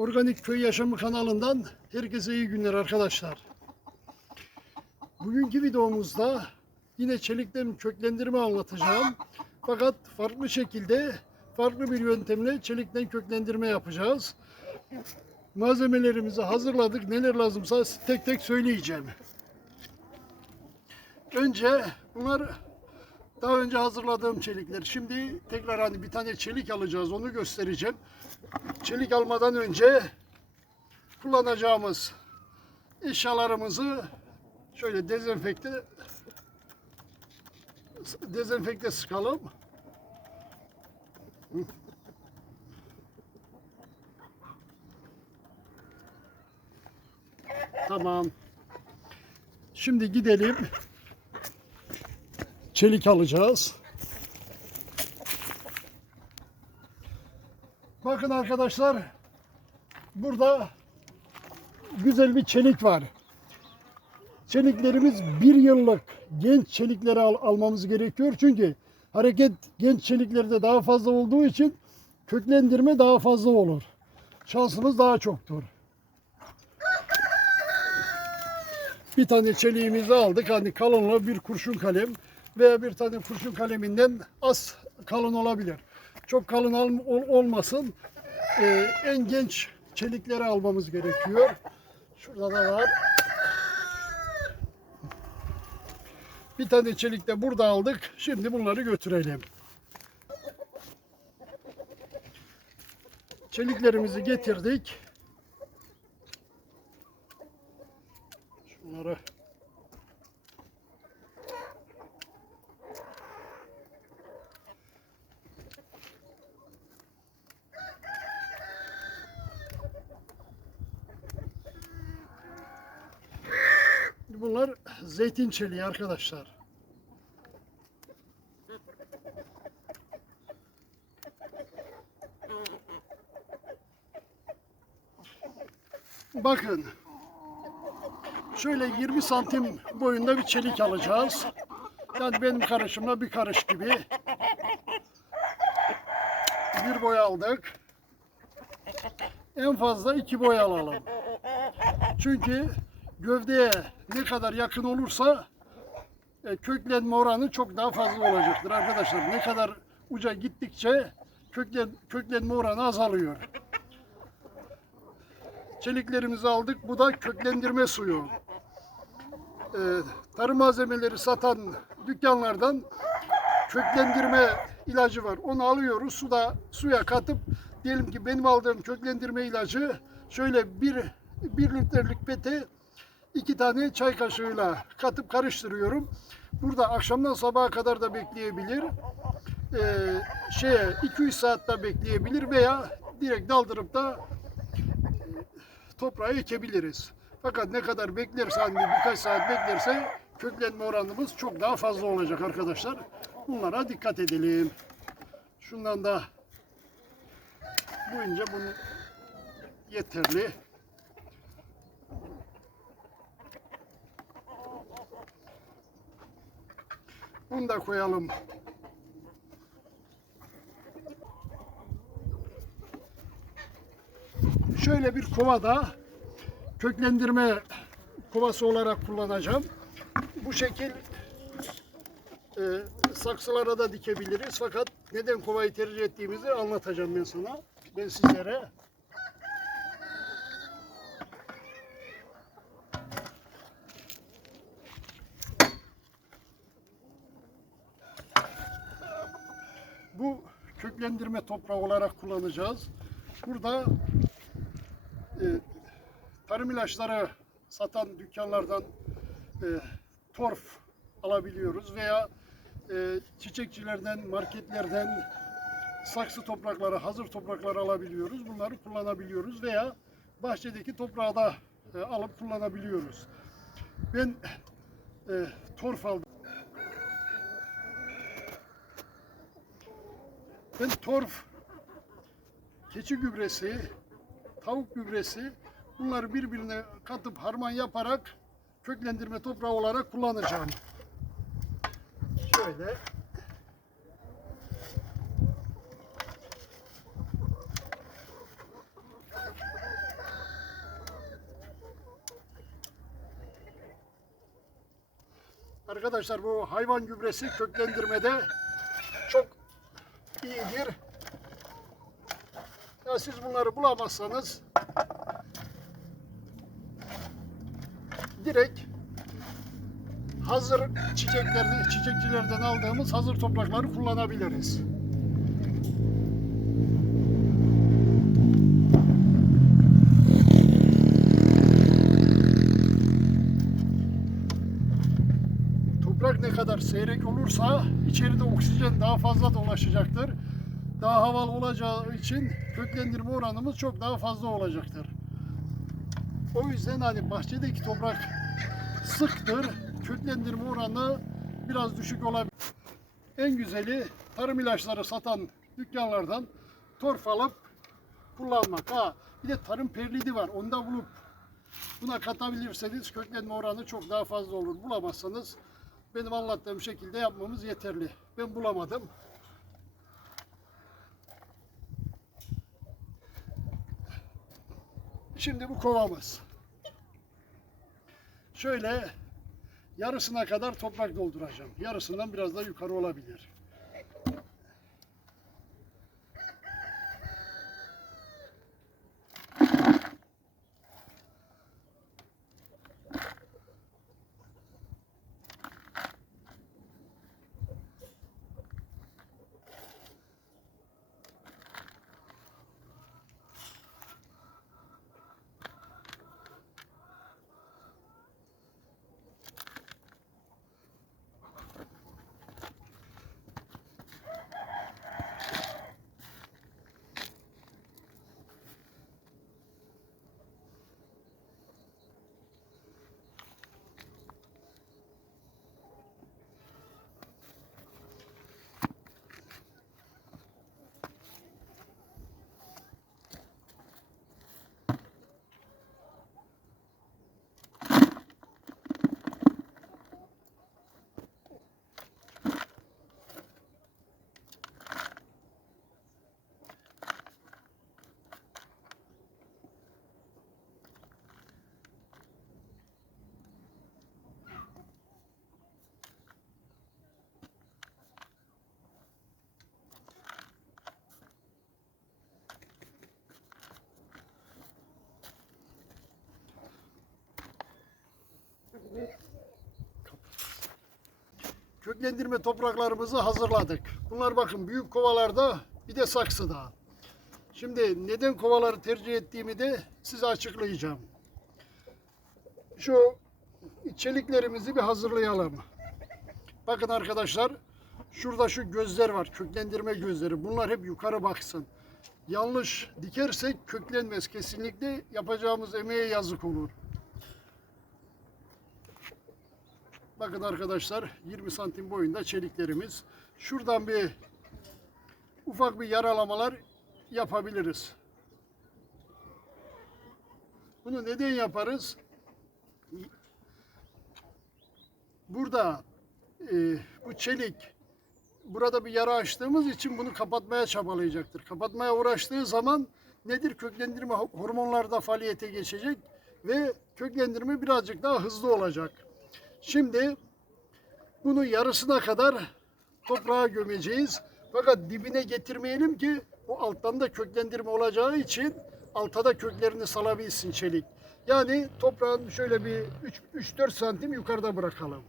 Organik Köy Yaşamı kanalından herkese iyi günler arkadaşlar. Bugünkü videomuzda yine çelikten köklendirme anlatacağım. Fakat farklı şekilde, farklı bir yöntemle çelikten köklendirme yapacağız. Malzemelerimizi hazırladık. Neler lazımsa tek tek söyleyeceğim. Önce bunlar daha önce hazırladığım çelikler. Şimdi tekrar hani bir tane çelik alacağız. Onu göstereceğim. Çelik almadan önce kullanacağımız eşyalarımızı şöyle dezenfekte dezenfekte sıkalım. Tamam. Şimdi gidelim. Çelik alacağız. Bakın arkadaşlar. Burada güzel bir çelik var. Çeliklerimiz bir yıllık genç çelikleri al- almamız gerekiyor. Çünkü hareket genç çeliklerde daha fazla olduğu için köklendirme daha fazla olur. Şansımız daha çoktur. Bir tane çeliğimizi aldık. Hani kalınlığı bir kurşun kalem veya bir tane kurşun kaleminden az kalın olabilir. Çok kalın al- ol- olmasın. Ee, en genç çelikleri almamız gerekiyor. Şurada da var. Bir tane çelik de burada aldık. Şimdi bunları götürelim. Çeliklerimizi getirdik. Şunları Bunlar zeytin çeliği arkadaşlar. Bakın. Şöyle 20 santim boyunda bir çelik alacağız. Yani benim karışımla bir karış gibi. Bir boy aldık. En fazla iki boy alalım. Çünkü gövdeye ne kadar yakın olursa e, köklenme oranı çok daha fazla olacaktır arkadaşlar. Ne kadar uca gittikçe köklen, köklenme oranı azalıyor. Çeliklerimizi aldık. Bu da köklendirme suyu. E, tarım malzemeleri satan dükkanlardan köklendirme ilacı var. Onu alıyoruz. Suda suya katıp diyelim ki benim aldığım köklendirme ilacı şöyle bir bir litrelik pete iki tane çay kaşığıyla katıp karıştırıyorum. Burada akşamdan sabaha kadar da bekleyebilir. Ee, şeye 2-3 saat bekleyebilir veya direkt daldırıp da e, toprağa ekebiliriz. Fakat ne kadar beklerse hani birkaç saat beklerse köklenme oranımız çok daha fazla olacak arkadaşlar. Bunlara dikkat edelim. Şundan da bu ince bunu yeterli. Bunu da koyalım. Şöyle bir kova da köklendirme kovası olarak kullanacağım. Bu şekil e, saksılara da dikebiliriz. Fakat neden kovayı tercih ettiğimizi anlatacağım ben sana. Ben sizlere. Bu köklendirme toprağı olarak kullanacağız. Burada e, tarım ilaçları satan dükkanlardan e, torf alabiliyoruz veya e, çiçekçilerden, marketlerden saksı toprakları, hazır toprakları alabiliyoruz. Bunları kullanabiliyoruz veya bahçedeki toprağı da e, alıp kullanabiliyoruz. Ben e, torf aldım. Ben torf, keçi gübresi, tavuk gübresi bunları birbirine katıp harman yaparak köklendirme toprağı olarak kullanacağım. Şöyle. Arkadaşlar bu hayvan gübresi köklendirmede iyidir. Ya siz bunları bulamazsanız direkt hazır çiçeklerden, çiçekçilerden aldığımız hazır toprakları kullanabiliriz. Ne kadar seyrek olursa içeride oksijen daha fazla dolaşacaktır. Daha havalı olacağı için köklendirme oranımız çok daha fazla olacaktır. O yüzden hani bahçedeki toprak sıktır, köklendirme oranı biraz düşük olabilir. En güzeli tarım ilaçları satan dükkanlardan torf alıp kullanmak. Ha, bir de tarım perlidi var. Onu da bulup buna katabilirseniz köklenme oranı çok daha fazla olur. Bulamazsanız benim anlattığım şekilde yapmamız yeterli. Ben bulamadım. Şimdi bu kovamız. Şöyle yarısına kadar toprak dolduracağım. Yarısından biraz da yukarı olabilir. Köklendirme topraklarımızı hazırladık. Bunlar bakın büyük kovalarda bir de saksıda. Şimdi neden kovaları tercih ettiğimi de size açıklayacağım. Şu çeliklerimizi bir hazırlayalım. Bakın arkadaşlar şurada şu gözler var. Köklendirme gözleri. Bunlar hep yukarı baksın. Yanlış dikersek köklenmez. Kesinlikle yapacağımız emeğe yazık olur. Bakın arkadaşlar 20 santim boyunda çeliklerimiz. Şuradan bir ufak bir yaralamalar yapabiliriz. Bunu neden yaparız? Burada e, bu çelik burada bir yara açtığımız için bunu kapatmaya çabalayacaktır. Kapatmaya uğraştığı zaman nedir? Köklendirme hormonları da faaliyete geçecek ve köklendirme birazcık daha hızlı olacak. Şimdi bunu yarısına kadar toprağa gömeceğiz. Fakat dibine getirmeyelim ki o alttan da köklendirme olacağı için alta da köklerini salabilsin çelik. Yani toprağın şöyle bir 3-4 santim yukarıda bırakalım.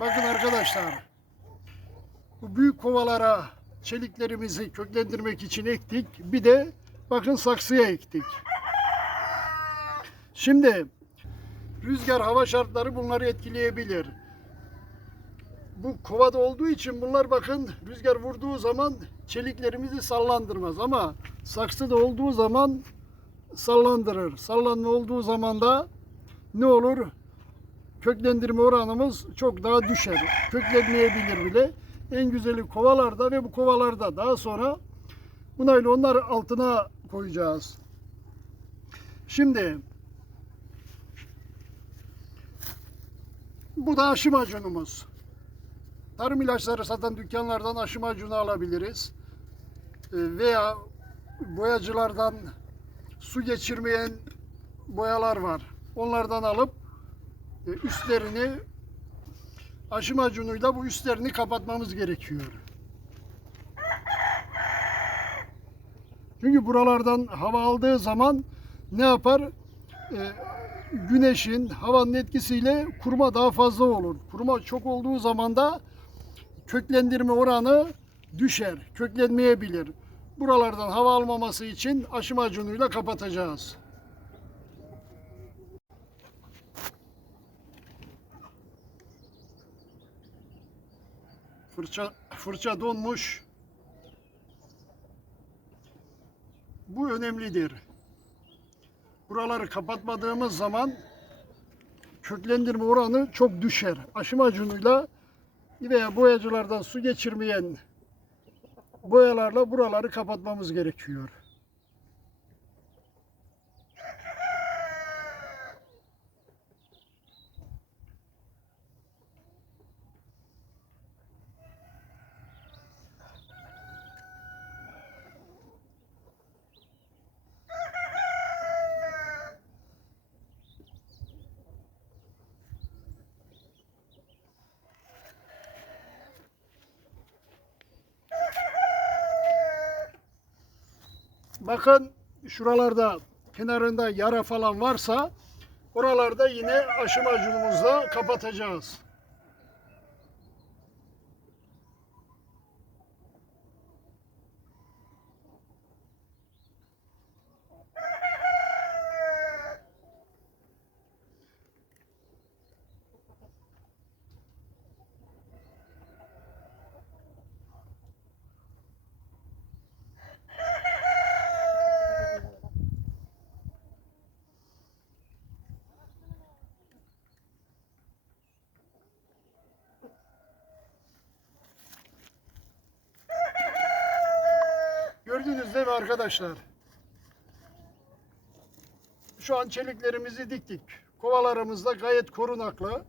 Bakın arkadaşlar. Bu büyük kovalara çeliklerimizi köklendirmek için ektik. Bir de bakın saksıya ektik. Şimdi rüzgar hava şartları bunları etkileyebilir. Bu kovada olduğu için bunlar bakın rüzgar vurduğu zaman çeliklerimizi sallandırmaz ama saksıda olduğu zaman sallandırır. Sallanma olduğu zaman da ne olur? Köklendirme oranımız çok daha düşer. Köklenmeyebilir bile. En güzeli kovalarda ve bu kovalarda daha sonra bu naylonları altına koyacağız. Şimdi bu da aşı macunumuz. Tarım ilaçları satan dükkanlardan aşı macunu alabiliriz. Ee, Veya boyacılardan su geçirmeyen boyalar var. Onlardan alıp üstlerini aşı macunuyla bu üstlerini kapatmamız gerekiyor. Çünkü buralardan hava aldığı zaman ne yapar? Ee, güneşin, havanın etkisiyle kuruma daha fazla olur. Kuruma çok olduğu zaman da köklendirme oranı düşer, köklenmeyebilir. Buralardan hava almaması için aşı macunuyla kapatacağız. Fırça, fırça donmuş. Bu önemlidir. Buraları kapatmadığımız zaman köklendirme oranı çok düşer. Aşı macunuyla veya boyacılardan su geçirmeyen boyalarla buraları kapatmamız gerekiyor. Bakın şuralarda kenarında yara falan varsa oralarda yine aşı macunumuzla kapatacağız. Mi arkadaşlar? Şu an çeliklerimizi diktik. Kovalarımız da gayet korunaklı.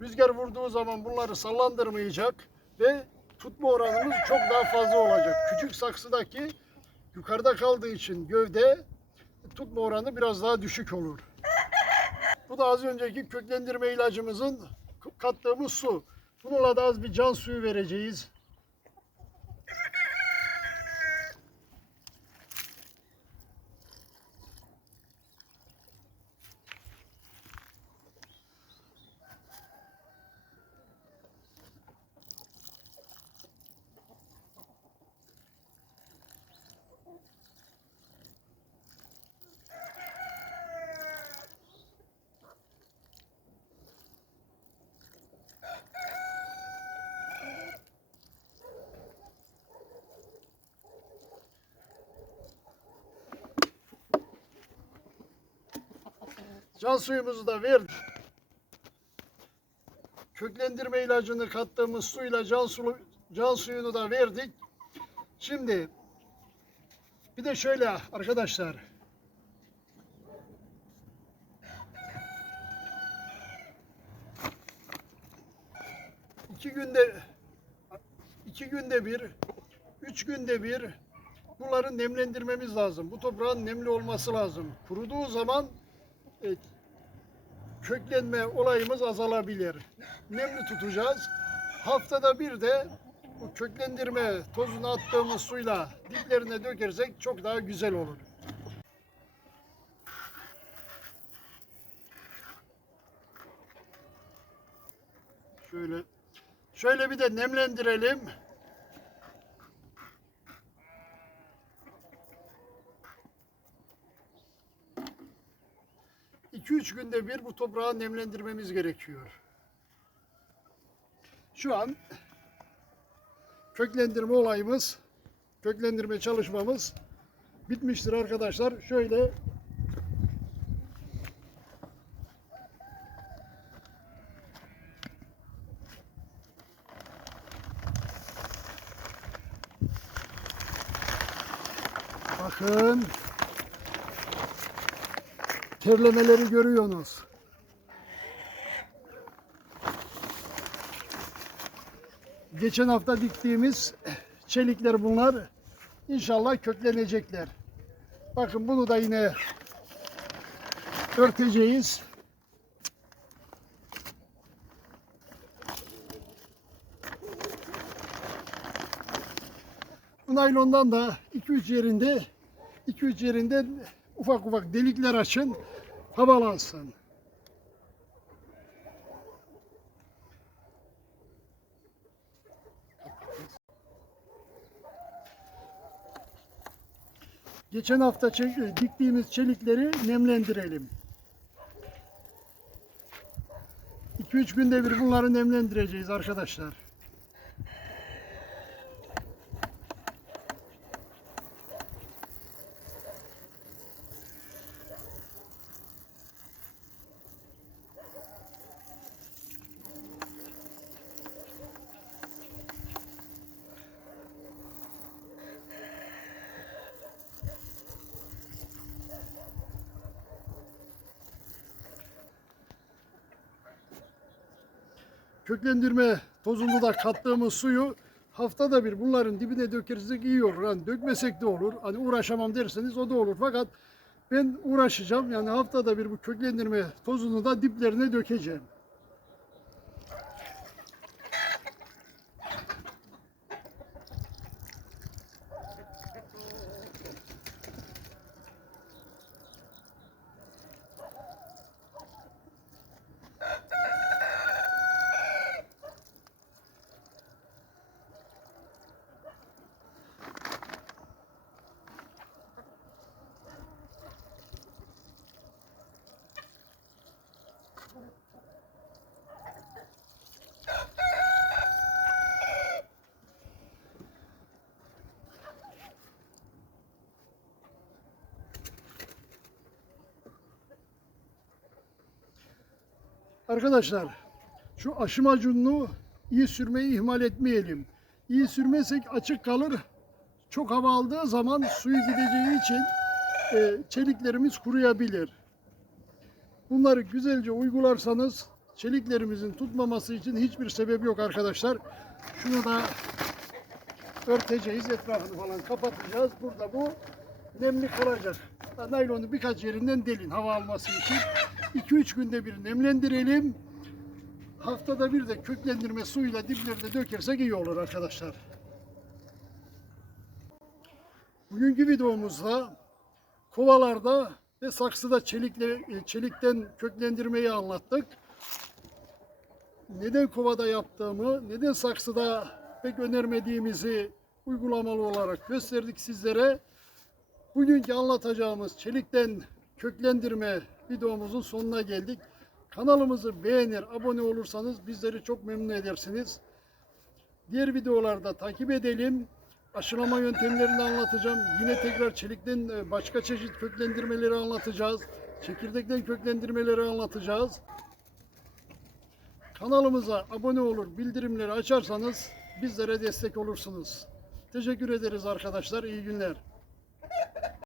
Rüzgar vurduğu zaman bunları sallandırmayacak ve tutma oranımız çok daha fazla olacak. Küçük saksıdaki yukarıda kaldığı için gövde tutma oranı biraz daha düşük olur. Bu da az önceki köklendirme ilacımızın kattığımız su. Bununla da az bir can suyu vereceğiz. Can suyumuzu da verdik. Köklendirme ilacını kattığımız suyla can, su, can suyunu da verdik. Şimdi bir de şöyle arkadaşlar. iki günde iki günde bir, üç günde bir bunları nemlendirmemiz lazım. Bu toprağın nemli olması lazım. Kuruduğu zaman e, köklenme olayımız azalabilir. Nemli tutacağız. Haftada bir de bu köklendirme tozunu attığımız suyla diplerine dökersek çok daha güzel olur. Şöyle Şöyle bir de nemlendirelim. İki üç günde bir bu toprağı nemlendirmemiz gerekiyor. Şu an köklendirme olayımız, köklendirme çalışmamız bitmiştir arkadaşlar. Şöyle bakın terlemeleri görüyorsunuz. Geçen hafta diktiğimiz çelikler bunlar. İnşallah köklenecekler. Bakın bunu da yine örteceğiz. Bu naylondan da 2-3 yerinde 2-3 yerinde ufak ufak delikler açın. Havalansın. Geçen hafta diktiğimiz çelikleri nemlendirelim. 2-3 günde bir bunları nemlendireceğiz arkadaşlar. Köklendirme tozunu da kattığımız suyu haftada bir bunların dibine dökersek iyi olur. Hani dökmesek de olur. Hani uğraşamam derseniz o da olur. Fakat ben uğraşacağım. Yani haftada bir bu köklendirme tozunu da diplerine dökeceğim. Arkadaşlar şu aşım macununu iyi sürmeyi ihmal etmeyelim. İyi sürmezsek açık kalır. Çok hava aldığı zaman suyu gideceği için e, çeliklerimiz kuruyabilir. Bunları güzelce uygularsanız çeliklerimizin tutmaması için hiçbir sebep yok arkadaşlar. Şunu da örteceğiz, etrafını falan kapatacağız. Burada bu nemli kalacak. Naylonu birkaç yerinden delin hava alması için. 2-3 günde bir nemlendirelim. Haftada bir de köklendirme suyuyla diplerine dökersek iyi olur arkadaşlar. Bugünkü videomuzda kovalarda ve saksıda çelikle, çelikten köklendirmeyi anlattık. Neden kovada yaptığımı, neden saksıda pek önermediğimizi uygulamalı olarak gösterdik sizlere. Bugünkü anlatacağımız çelikten köklendirme videomuzun sonuna geldik. Kanalımızı beğenir, abone olursanız bizleri çok memnun edersiniz. Diğer videolarda takip edelim. Aşılama yöntemlerini anlatacağım. Yine tekrar çelikten e, başka çeşit köklendirmeleri anlatacağız. Çekirdekten köklendirmeleri anlatacağız. Kanalımıza abone olur, bildirimleri açarsanız bizlere destek olursunuz. Teşekkür ederiz arkadaşlar. İyi günler.